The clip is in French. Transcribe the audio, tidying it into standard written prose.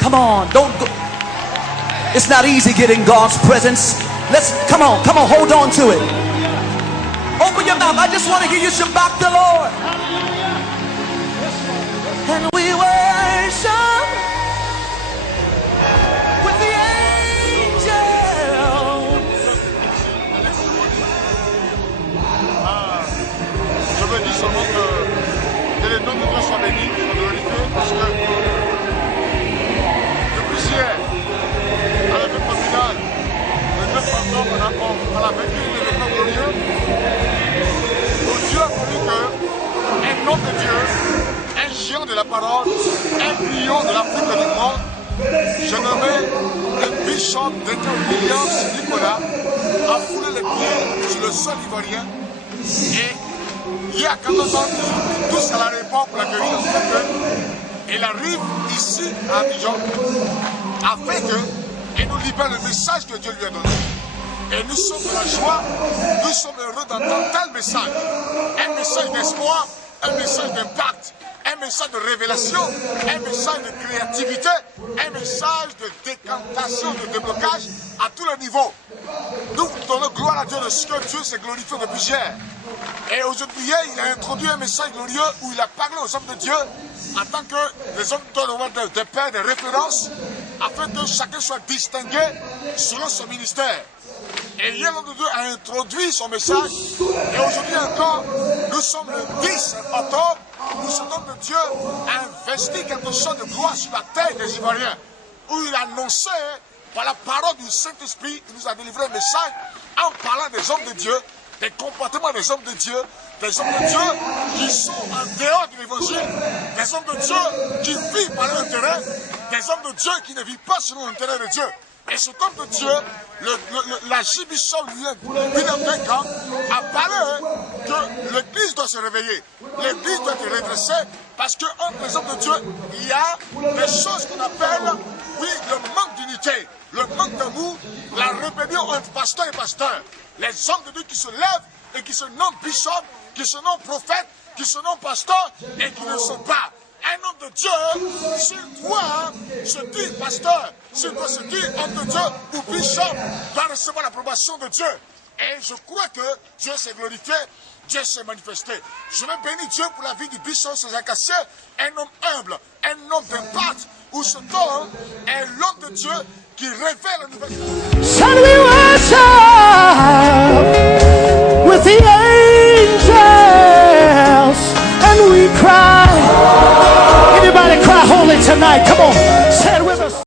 Come on, don't go. It's not easy getting God's presence. Come on, hold on to it. Open your mouth. I just want to hear you shabak the Lord. And we worship with the angels. Je veux dire seulement que les noms de Dieu soient bénis, soient glorifiés, parce que depuis hier, à la fête finale, le 9 octobre, on a vécu des événements glorieux, où Dieu a voulu qu'un homme de Dieu, un géant de la parole, un lion de l'Afrique et du monde, je nommais le bishop d'État William Nicolas, a foulé les pieds sur le sol ivoirien, et il y a 14 ans, tous à l'aéroport pour l'accueillir, il arrive ici à Abidjan, afin qu'il nous libère le message que Dieu lui a donné. Et nous sommes dans la joie, nous sommes heureux d'entendre tel message. Un message d'espoir, un message d'impact, un message de révélation, un message de créativité, un message de décantation, de déblocage à tous les niveaux. Nous donnons gloire à Dieu de ce que Dieu s'est glorifié depuis hier. Et aujourd'hui, il a introduit un message glorieux où il a parlé aux hommes de Dieu en tant que les hommes donnent des pères, des références, afin que chacun soit distingué selon son ministère. Et hier, l'homme de Dieu a introduit son message. Et aujourd'hui encore, nous sommes le 10 octobre, où cet homme de Dieu a investi quelque chose de gloire sur la terre des Ivoiriens, où il a annoncé, par la parole du Saint-Esprit, il nous a délivré un message en parlant des hommes de Dieu, des comportements des hommes de Dieu, des hommes de Dieu qui sont en dehors de l'évangile, des hommes de Dieu qui vivent par leur intérêt, des hommes de Dieu qui ne vivent pas selon l'intérêt de Dieu. Et cet homme de Dieu, l'archibishop William Duncan, a parlé que l'Église doit se réveiller, l'Église doit être redressée, parce qu'entre les hommes de Dieu, il y a des choses qu'on appelle, oui, le manque d'unité, le manque d'amour, la rébellion entre pasteur et pasteur. Les hommes de Dieu qui se lèvent et qui se nomment bishop, qui se nomment prophète, qui se nomment pasteur et qui ne sont pas. Un homme de Dieu, s'il doit se dire pasteur, s'il doit se dire homme de Dieu ou bishop, doit recevoir l'approbation de Dieu. Et je crois que Dieu s'est glorifié, Dieu s'est manifesté. Je veux bénir Dieu pour la vie du bishop César Cassier, un homme humble, un homme d'impact, où cet homme est l'homme de Dieu qui révèle la nouvelle. Shall we worship with the angels and we cry? Anybody cry holy tonight? Come on.